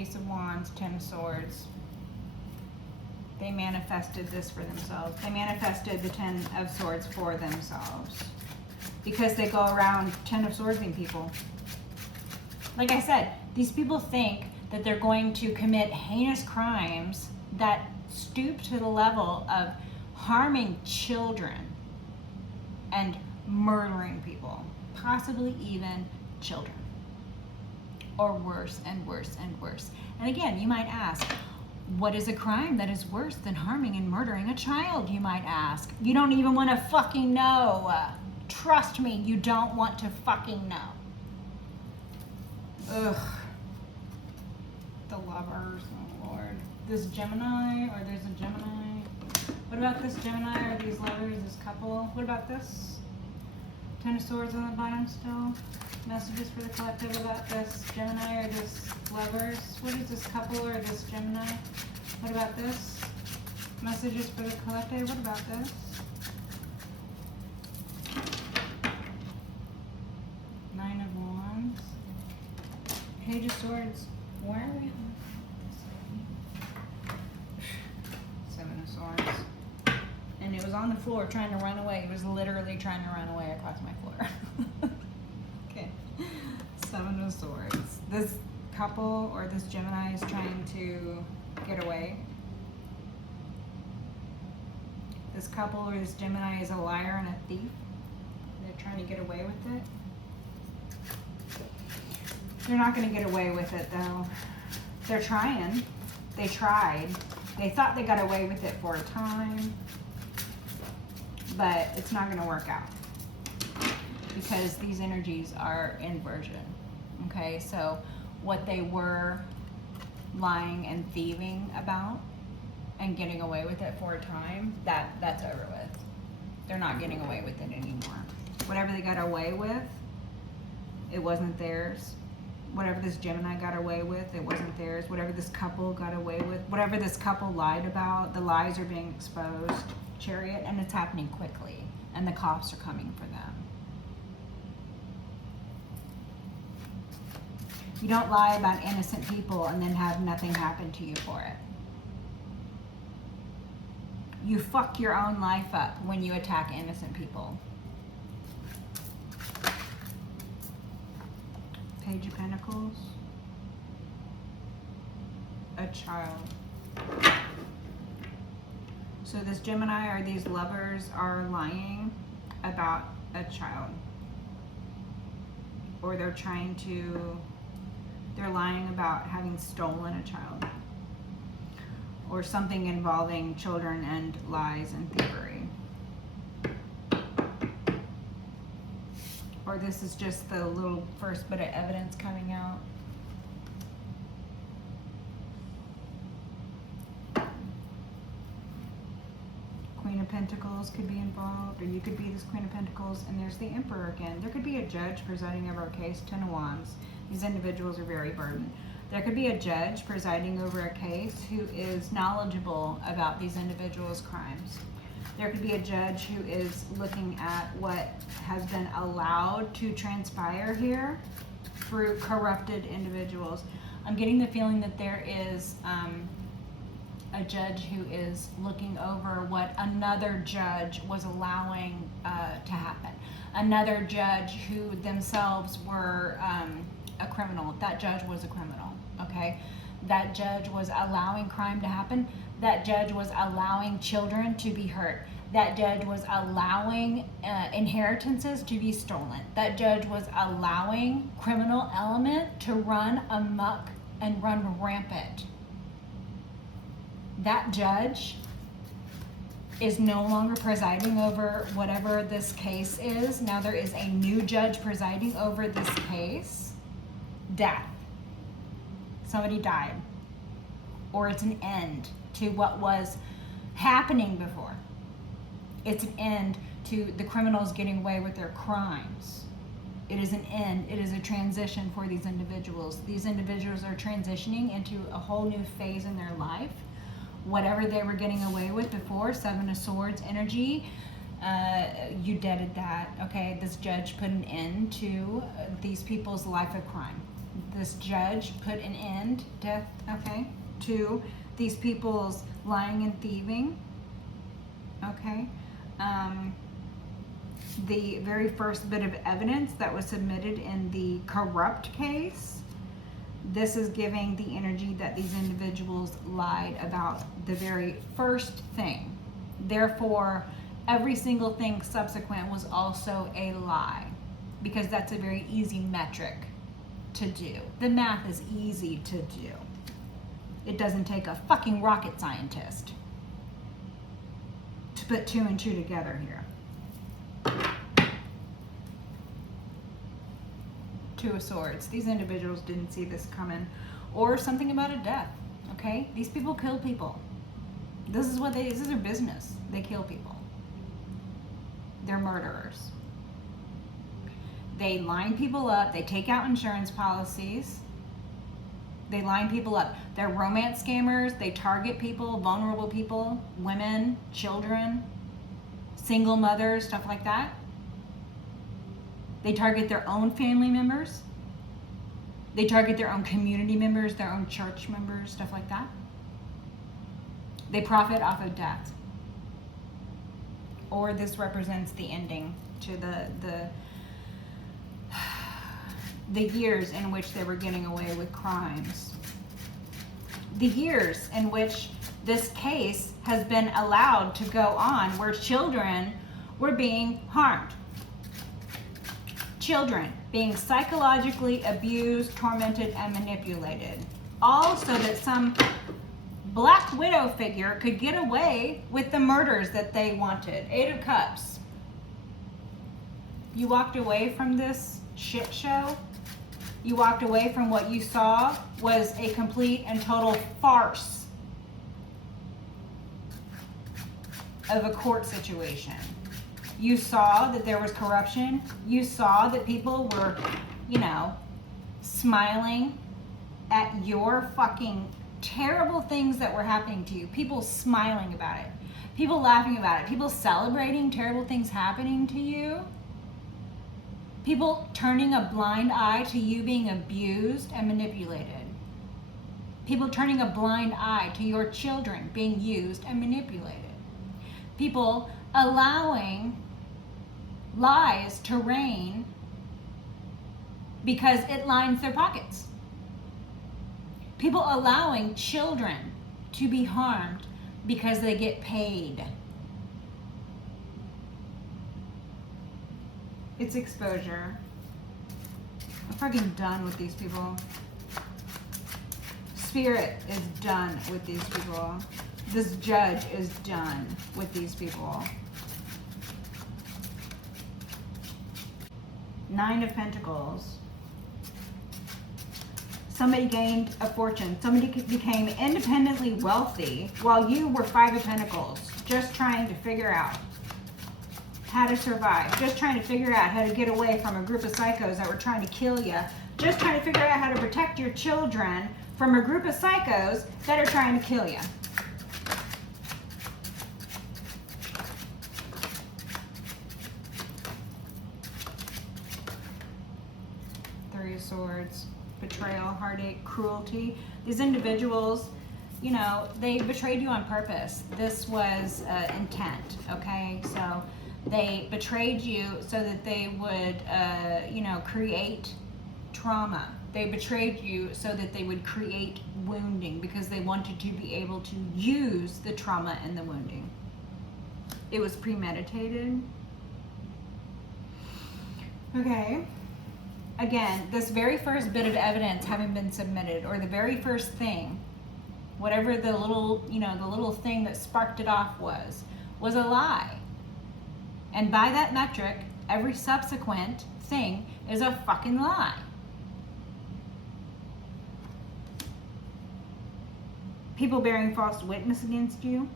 Ace of Wands, Ten of Swords. They manifested this for themselves. They manifested the Ten of Swords for themselves. Because they go around Ten of Swordsing people. Like I said, these people think that they're going to commit heinous crimes that stoop to the level of harming children and murdering people, possibly even children, or worse and worse and worse. And again, you might ask, what is a crime that is worse than harming and murdering a child, you might ask? You don't even want to fucking know. Trust me, you don't want to fucking know. Ugh. The Lovers, oh Lord. This Gemini, or there's a Gemini. What about this Gemini, or these lovers, this couple? What about this? Ten of Swords on the bottom still. Messages for the collective about this Gemini or this lovers. What is this couple or this Gemini? What about this? Messages for the collective. What about this? Nine of Wands. Page of Swords. Where are we? Seven of Swords. And it was on the floor trying to run away. It was literally trying to run away across my floor. Okay. Seven of Swords. This couple or this Gemini is trying to get away. This couple or this Gemini is a liar and a thief. They're trying to get away with it. They're not going to get away with it though. They're trying. They tried. They thought they got away with it for a time, but it's not going to work out because these energies are inversion. Okay, so what they were lying and thieving about and getting away with it for a time, that's over with. They're not getting away with it anymore. Whatever they got away with, it wasn't theirs. Whatever this Gemini got away with, it wasn't theirs. Whatever this couple got away with, whatever this couple lied about, the lies are being exposed. Chariot, and it's happening quickly, and the cops are coming for them. You don't lie about innocent people and then have nothing happen to you for it. You fuck your own life up when you attack innocent people. Page of Pentacles. A child. So this Gemini or these lovers are lying about a child. Or they're lying about having stolen a child. Or something involving children and lies and thievery. Or this is just the little first bit of evidence coming out. Queen of Pentacles could be involved, or you could be this Queen of Pentacles, and there's the Emperor again. There could be a judge presiding over a case, Ten of Wands. These individuals are very burdened. There could be a judge presiding over a case who is knowledgeable about these individuals' crimes. There could be a judge who is looking at what has been allowed to transpire here through corrupted individuals. I'm getting the feeling that there is a judge who is looking over what another judge was allowing to happen. Another judge who themselves were a criminal. That judge was a criminal, okay? That judge was allowing crime to happen. That judge was allowing children to be hurt. That judge was allowing inheritances to be stolen. That judge was allowing criminal element to run amok and run rampant. That judge is no longer presiding over whatever this case is. Now there is a new judge presiding over this case. Death. Somebody died. Or it's an end to what was happening before. It's an end to the criminals getting away with their crimes. It is an end. It is a transition for these individuals. These individuals are transitioning into a whole new phase in their life. Whatever they were getting away with before, Seven of Swords energy, you deaded that, okay? This judge put an end to these people's life of crime. this judge put an end, death, okay, to these people's lying and thieving, okay. The very first bit of evidence that was submitted in the corrupt case, this is giving the energy that these individuals lied about the very first thing. Therefore, every single thing subsequent was also a lie, because that's a very easy metric to do. The math is easy to do. It doesn't take a fucking rocket scientist to put 2 and 2 together here. 2 of Swords. These individuals didn't see this coming. Or something about a death, okay? These people kill people. This is their business. They kill people. They're murderers. They line people up. They take out insurance policies. They line people up. They're romance scammers. They target people, vulnerable people, women, children, single mothers, stuff like that. They target their own family members. They target their own community members, their own church members, stuff like that. They profit off of death. Or this represents the ending to the years in which they were getting away with crimes. The years in which this case has been allowed to go on, where children were being harmed. Children being psychologically abused, tormented, and manipulated. All so that some Black Widow figure could get away with the murders that they wanted. 8 of Cups. You walked away from this shit show. You walked away from what you saw was a complete and total farce of a court situation. You saw that there was corruption. You saw that people were, smiling at your fucking terrible things that were happening to you. People smiling about it. People laughing about it. People celebrating terrible things happening to you. People turning a blind eye to you being abused and manipulated. People turning a blind eye to your children being used and manipulated. People allowing lies to reign because it lines their pockets. People allowing children to be harmed because they get paid. It's exposure. I'm fucking done with these people. Spirit is done with these people. This judge is done with these people. 9 of Pentacles. Somebody gained a fortune. Somebody became independently wealthy while you were 5 of Pentacles, just trying to figure out how to survive, just trying to figure out how to get away from a group of psychos that were trying to kill you, just trying to figure out how to protect your children from a group of psychos that are trying to kill you. Three of Swords. Betrayal, heartache, cruelty. These individuals, they betrayed you on purpose. This was intent, okay? So they betrayed you so that they would, create trauma. They betrayed you so that they would create wounding because they wanted to be able to use the trauma and the wounding. It was premeditated. Okay. Again, this very first bit of evidence having been submitted, or the very first thing, whatever the little, the little thing that sparked it off was a lie. And by that metric, every subsequent thing is a fucking lie. People bearing false witness against you.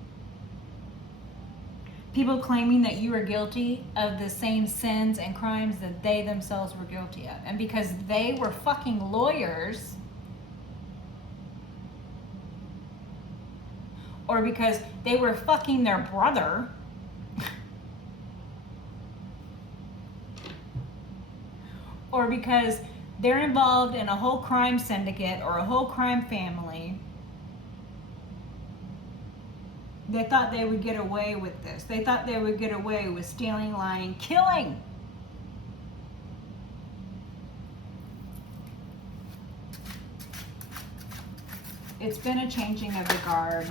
People claiming that you are guilty of the same sins and crimes that they themselves were guilty of. And because they were fucking lawyers, or because they were fucking their brother, or because they're involved in a whole crime syndicate or a whole crime family. They thought they would get away with this. They thought they would get away with stealing, lying, killing. It's been a changing of the guard.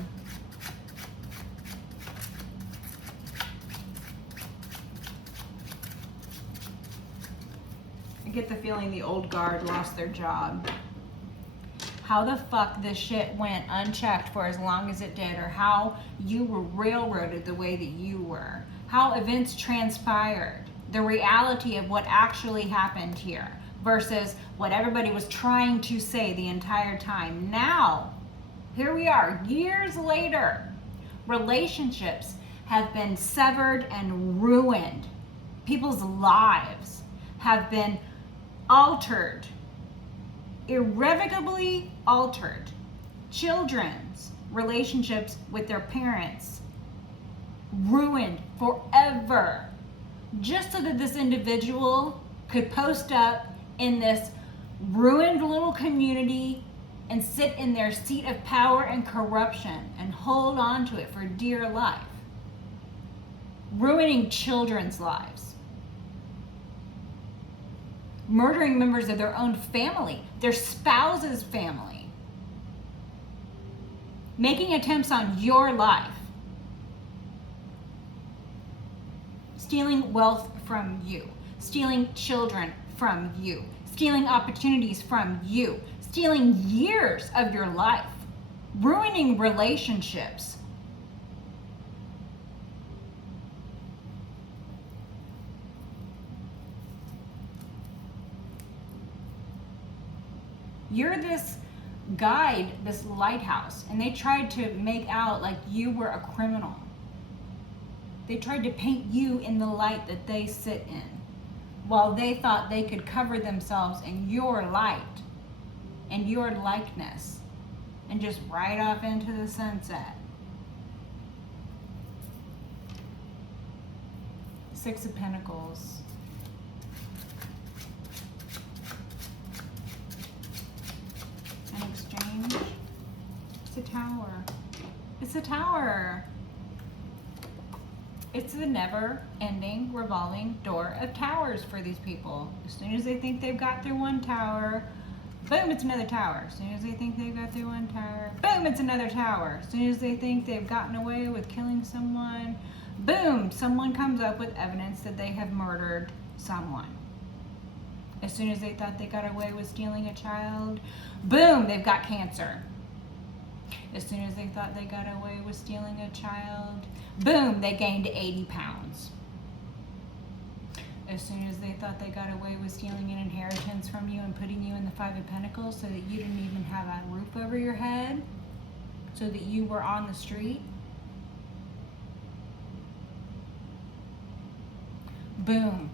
I get the feeling the old guard lost their job. How the fuck this shit went unchecked for as long as it did, or how you were railroaded the way that you were, how events transpired, the reality of what actually happened here versus what everybody was trying to say the entire time. Now, here we are, years later, relationships have been severed and ruined. People's lives have been altered, irrevocably altered. Children's relationships with their parents ruined forever, just so that this individual could post up in this ruined little community and sit in their seat of power and corruption and hold on to it for dear life, ruining children's lives, murdering members of their own family, their spouse's family, making attempts on your life, stealing wealth from you, stealing children from you, stealing opportunities from you, stealing years of your life, ruining relationships. You're this guide, this lighthouse, and they tried to make out like you were a criminal. They tried to paint you in the light that they sit in, while they thought they could cover themselves in your light and your likeness and just ride off into the sunset. Six of Pentacles. An exchange. It's a tower. It's a tower. It's the never-ending revolving door of towers for these people. As soon as they think they've got through one tower, boom, it's another tower. As soon as they think they've got through one tower, boom, it's another tower. As soon as they think they've gotten away with killing someone, boom, someone comes up with evidence that they have murdered someone. As soon as they thought they got away with stealing a child, boom, they've got cancer. As soon as they thought they got away with stealing a child, boom, they gained 80 pounds. As soon as they thought they got away with stealing an inheritance from you and putting you in the Five of Pentacles so that you didn't even have a roof over your head, so that you were on the street, boom,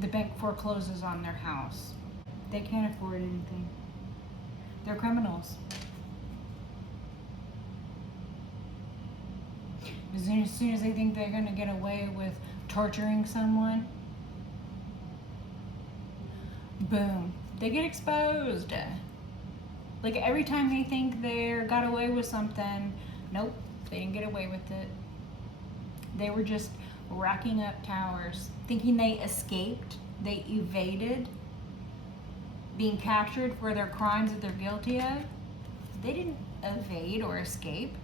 the bank forecloses on their house. They can't afford anything. They're criminals. As soon as they think they're going to get away with torturing someone, boom, they get exposed. Like every time they think they got away with something, nope, they didn't get away with it. They were just racking up towers, thinking they escaped, they evaded being captured for their crimes that they're guilty of. They didn't evade or escape.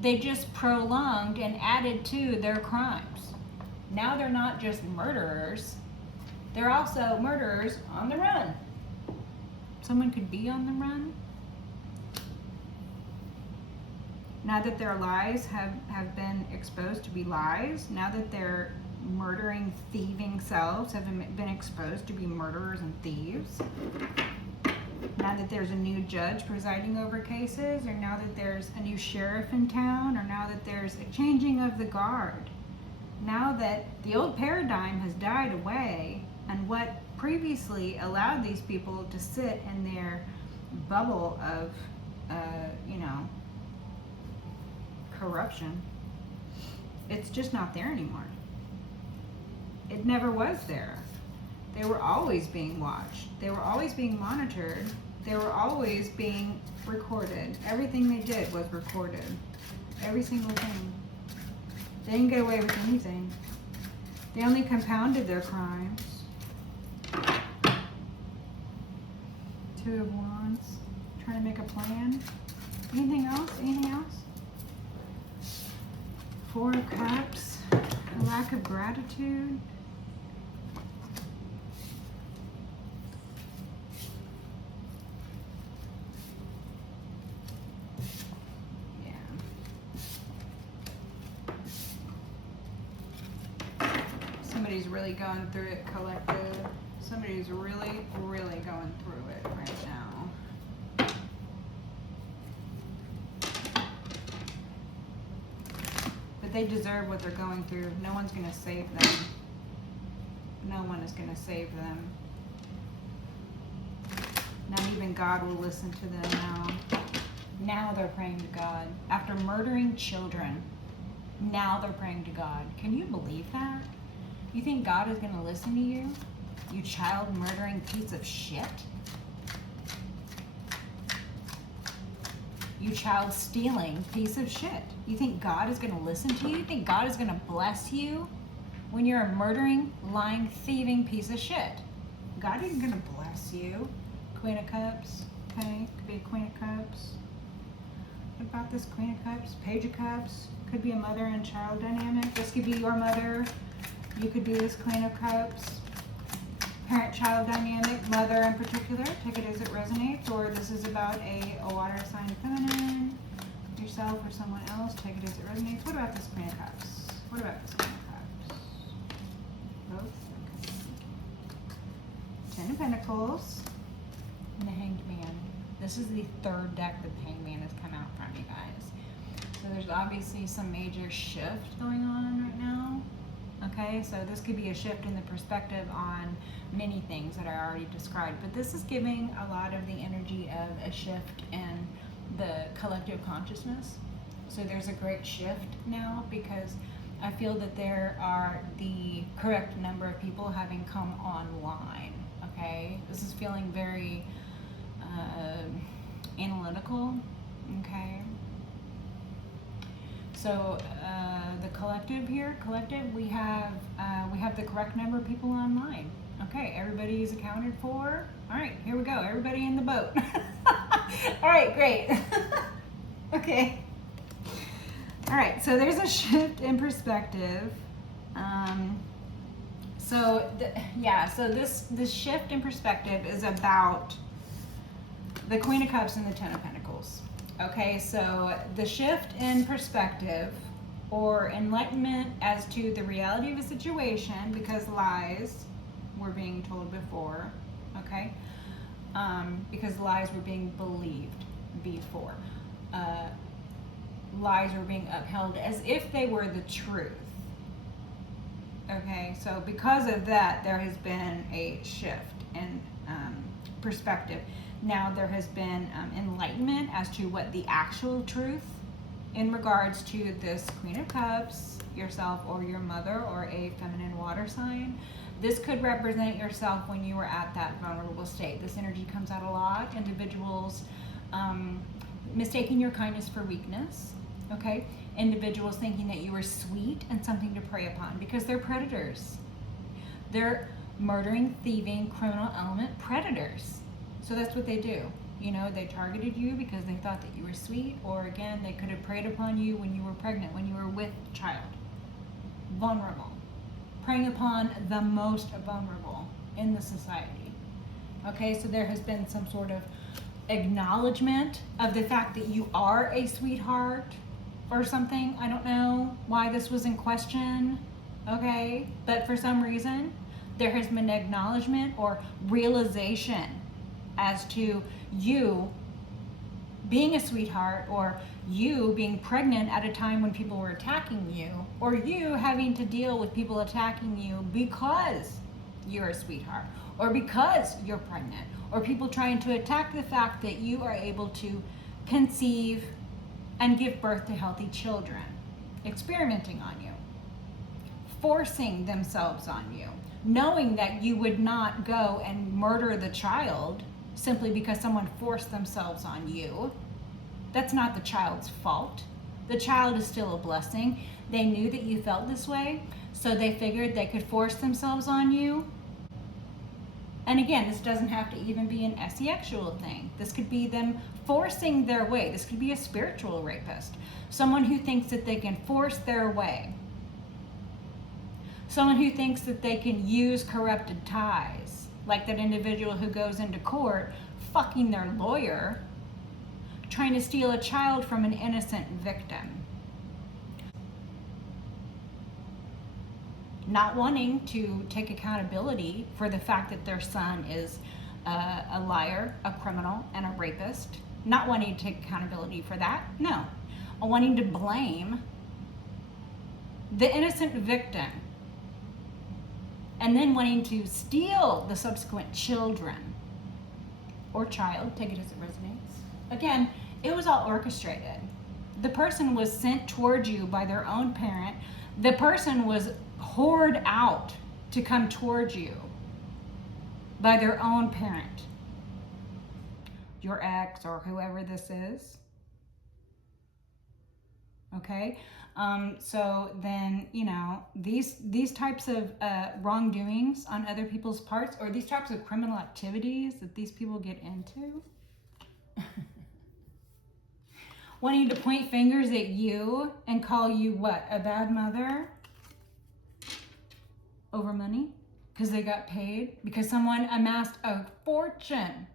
They just prolonged and added to their crimes. Now they're not just murderers, they're also murderers on the run. Someone could be on the run. Now that their lies have been exposed to be lies, now that their murdering, thieving selves have been exposed to be murderers and thieves, now that there's a new judge presiding over cases, or now that there's a new sheriff in town, or now that there's a changing of the guard, now that the old paradigm has died away, and what previously allowed these people to sit in their bubble of, corruption, it's just not there anymore. It never was there. They were always being watched. They were always being monitored. They were always being recorded. Everything they did was recorded. Every single thing. They didn't get away with anything. They only compounded their crimes. Two of Wands. Trying to make a plan. Anything else? Anything else? Four of Cups. A lack of gratitude. Somebody's really going through it, collective. Somebody's really, really going through it right now. But they deserve what they're going through. No one's going to save them. No one is going to save them. Not even God will listen to them now. Now they're praying to God. After murdering children, now they're praying to God. Can you believe that? You think God is going to listen to you? You child murdering piece of shit? You child stealing piece of shit. You think God is going to listen to you? You think God is going to bless you when you're a murdering, lying, thieving piece of shit? God isn't going to bless you. Queen of Cups, okay? Could be a Queen of Cups. What about this Queen of Cups? Page of Cups. Could be a mother and child dynamic. This could be your mother. You could be this Queen of Cups. Parent-child dynamic, mother in particular. Take it as it resonates. Or this is about a water sign feminine, yourself or someone else. Take it as it resonates. What about this Queen of Cups? What about this Queen of Cups? Both? Okay. Ten of Pentacles. And the Hanged Man. This is the third deck that the Hanged Man has come out from, you guys. So there's obviously some major shift going on right now. Okay, so this could be a shift in the perspective on many things that I already described, but this is giving a lot of the energy of a shift in the collective consciousness. So there's a great shift now because I feel that there are the correct number of people having come online. Okay, this is feeling very analytical. Okay. So the collective here, we have the correct number of people online. Okay, everybody is accounted for. All right, here we go. Everybody in the boat. All right, great. Okay. All right, so there's a shift in perspective. So this shift in perspective is about the Queen of Cups and the Ten of Pentacles. Okay, so the shift in perspective or enlightenment as to the reality of a situation, because lies were being told before, okay? Because lies were being believed before. Lies were being upheld as if they were the truth. Okay, so because of that, there has been a shift in perspective. Now there has been enlightenment as to what the actual truth in regards to this Queen of Cups, yourself or your mother or a feminine water sign. This could represent yourself when you were at that vulnerable state. This energy comes out a lot. Individuals mistaking your kindness for weakness, okay? Individuals thinking that you were sweet and something to prey upon because they're predators. They're murdering, thieving, criminal element predators. So that's what they do. You know, they targeted you because they thought that you were sweet, or again, they could have preyed upon you when you were pregnant, when you were with child. Vulnerable. Preying upon the most vulnerable in the society. Okay, so there has been some sort of acknowledgement of the fact that you are a sweetheart or something. I don't know why this was in question, okay? But for some reason, there has been acknowledgement or realization as to you being a sweetheart, or you being pregnant at a time when people were attacking you, or you having to deal with people attacking you because you're a sweetheart, or because you're pregnant, or people trying to attack the fact that you are able to conceive and give birth to healthy children, experimenting on you, forcing themselves on you, knowing that you would not go and murder the child simply because someone forced themselves on you. That's not the child's fault. The child is still a blessing. They knew that you felt this way, so they figured they could force themselves on you. And again, this doesn't have to even be an sexual thing. This could be them forcing their way. This could be a spiritual rapist. Someone who thinks that they can force their way. Someone who thinks that they can use corrupted ties. Like that individual who goes into court fucking their lawyer, trying to steal a child from an innocent victim. Not wanting to take accountability for the fact that their son is a liar, a criminal, and a rapist. Not wanting to take accountability for that, no. Wanting to blame the innocent victim. And then wanting to steal the subsequent children or child, take it as it resonates. Again, it was all orchestrated. The person was sent towards you by their own parent. The person was whored out to come towards you by their own parent, your ex or whoever this is. Okay, so then these types of wrongdoings on other people's parts, or these types of criminal activities that these people get into, wanting to point fingers at you and call you what, a bad mother? Over money, because they got paid, because someone amassed a fortune,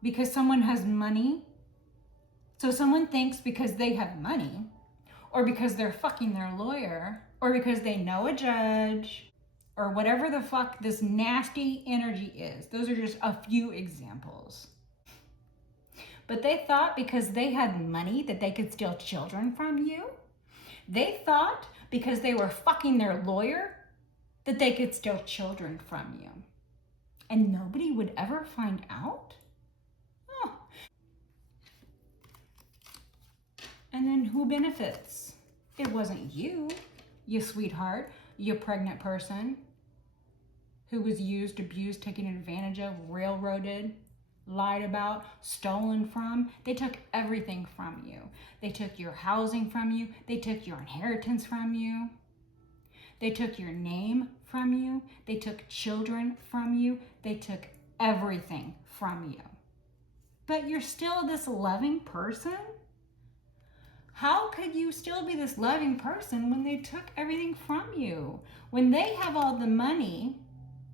because someone has money. So someone thinks because they have money, or because they're fucking their lawyer, or because they know a judge, or whatever the fuck this nasty energy is. Those are just a few examples. But they thought because they had money that they could steal children from you. They thought because they were fucking their lawyer that they could steal children from you. And nobody would ever find out? Oh. And then who benefits? It wasn't you, you sweetheart, you pregnant person who was used, abused, taken advantage of, railroaded, lied about, stolen from. They took everything from you. They took your housing from you. They took your inheritance from you. They took your name from you. They took children from you. They took everything from you. But you're still this loving person? How could you still be this loving person when they took everything from you? When they have all the money,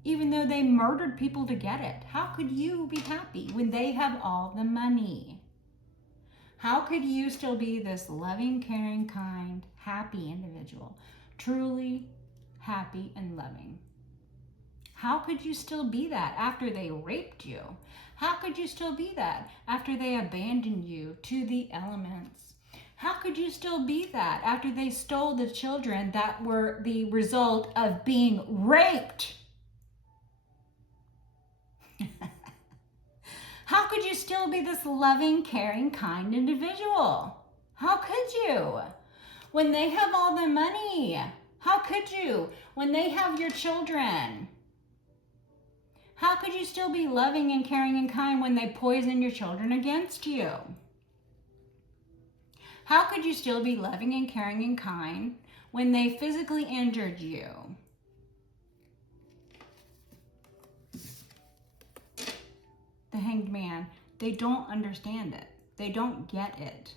even though they murdered people to get it, how could you be happy when they have all the money? How could you still be this loving, caring, kind, happy individual? Truly happy and loving. How could you still be that after they raped you? How could you still be that after they abandoned you to the elements? How could you still be that after they stole the children that were the result of being raped? How could you still be this loving, caring, kind individual? How could you? When they have all the money, how could you? When they have your children, how could you still be loving and caring and kind when they poison your children against you? How could you still be loving and caring and kind when they physically injured you? The Hanged Man, they don't understand it. They don't get it.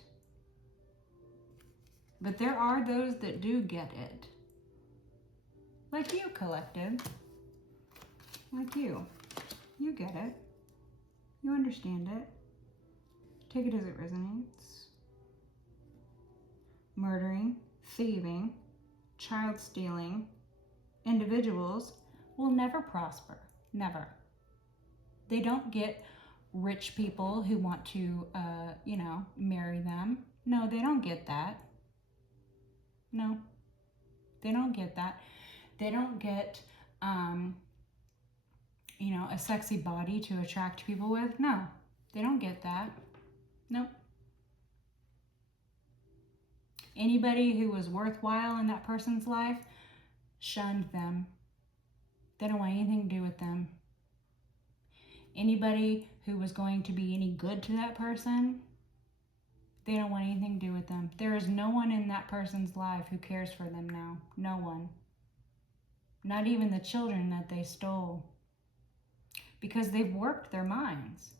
But there are those that do get it. Like you, collective. Like you. You get it. You understand it. Take it as it resonates. Murdering, thieving, child stealing individuals will never prosper. Never. They don't get rich people who want to, marry them. No, they don't get that. No, they don't get that. They don't get, a sexy body to attract people with. No, they don't get that. Nope. Anybody who was worthwhile in that person's life shunned them. They don't want anything to do with them. Anybody who was going to be any good to that person, they don't want anything to do with them. There is no one in that person's life who cares for them now. No one. Not even the children that they stole. Because they've warped their minds.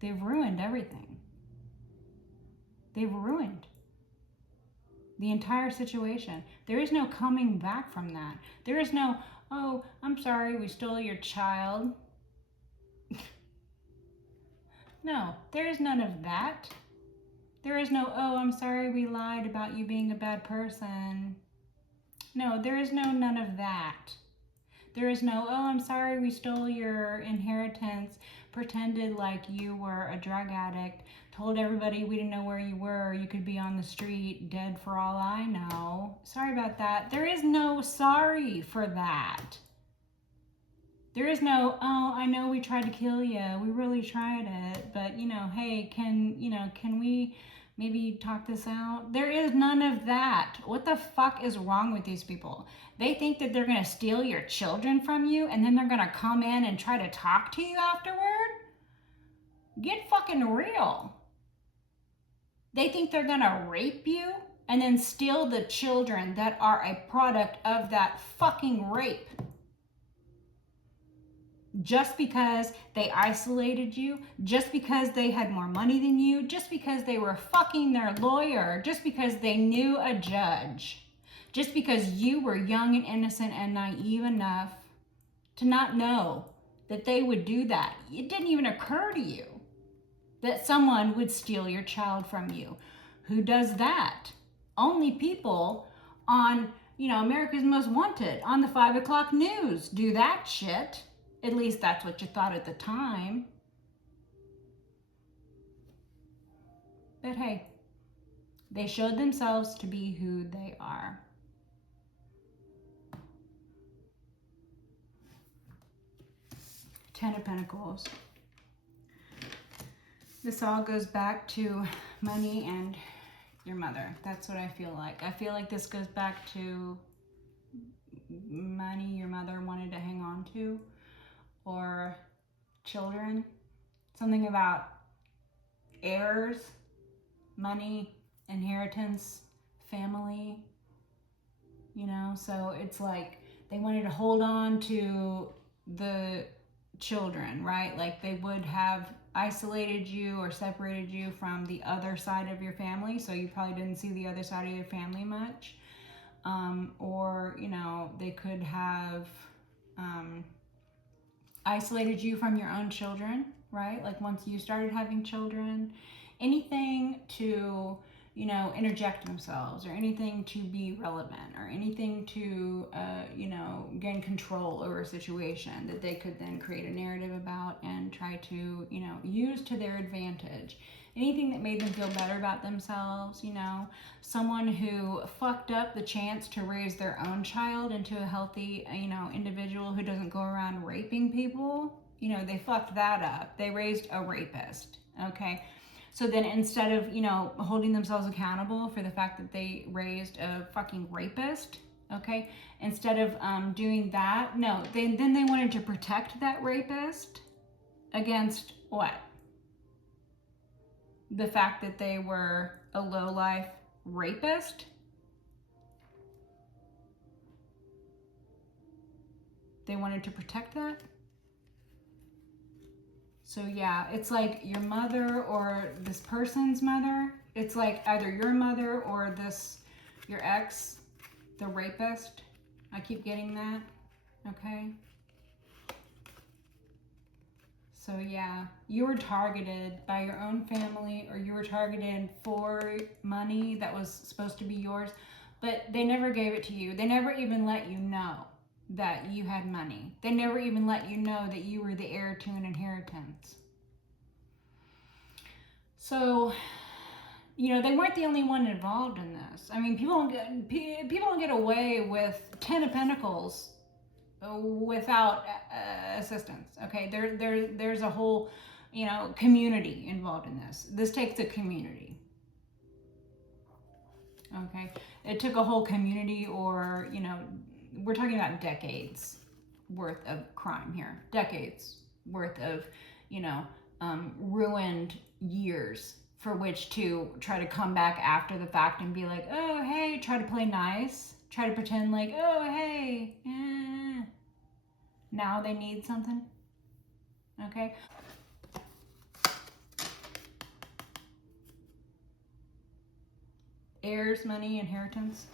They've ruined everything. They've ruined the entire situation. There is no coming back from that. There is no, oh, I'm sorry, we stole your child. No, there is none of that. There is no, oh, I'm sorry, we lied about you being a bad person. No, there is no none of that. There is no, oh, I'm sorry, we stole your inheritance, pretended like you were a drug addict, told everybody we didn't know where you were, you could be on the street, dead for all I know. Sorry about that. There is no sorry for that. There is no, oh, I know we tried to kill you, we really tried it, but, hey, can we maybe talk this out? There is none of that. What the fuck is wrong with these people? They think that they're going to steal your children from you and then they're going to come in and try to talk to you afterward? Get fucking real. They think they're going to rape you and then steal the children that are a product of that fucking rape. Just because they isolated you, just because they had more money than you, just because they were fucking their lawyer, just because they knew a judge, just because you were young and innocent and naive enough to not know that they would do that. It didn't even occur to you that someone would steal your child from you. Who does that? Only people on, America's Most Wanted, on the 5 o'clock news do that shit. At least that's what you thought at the time. But hey, they showed themselves to be who they are. Ten of Pentacles. This all goes back to money and your mother. That's what I feel like. I feel like this goes back to money your mother wanted to hang on to, or children. Something about heirs, money, inheritance, family, so it's like they wanted to hold on to the children, right? Like they would have isolated you or separated you from the other side of your family, so you probably didn't see the other side of your family much. Or, they could have isolated you from your own children, right? Like once you started having children, anything to, interject themselves, or anything to be relevant, or anything to, gain control over a situation that they could then create a narrative about and try to, use to their advantage. Anything that made them feel better about themselves, someone who fucked up the chance to raise their own child into a healthy, individual who doesn't go around raping people. They fucked that up. They raised a rapist, okay? So then instead of, holding themselves accountable for the fact that they raised a fucking rapist, okay, instead of doing that, no, then they wanted to protect that rapist against what? The fact that they were a low-life rapist. They wanted to protect that. So yeah, it's like your mother or this person's mother. It's like either your mother or your ex, the rapist. I keep getting that, okay? So yeah, you were targeted by your own family, or you were targeted for money that was supposed to be yours, but they never gave it to you. They never even let you know that you had money. They never even let you know that you were the heir to an inheritance. So, they weren't the only one involved in this. I mean, people don't get away with 10 of Pentacles without assistance. Okay, there's a whole, community involved in this. This takes a community. Okay. It took a whole community, or, you know, we're talking about decades worth of crime here. Decades worth of, you know, ruined years for which to try to come back after the fact and be like, oh, hey, try to play nice. Try to pretend like, oh, hey, now they need something. Okay. Heirs, money, inheritance.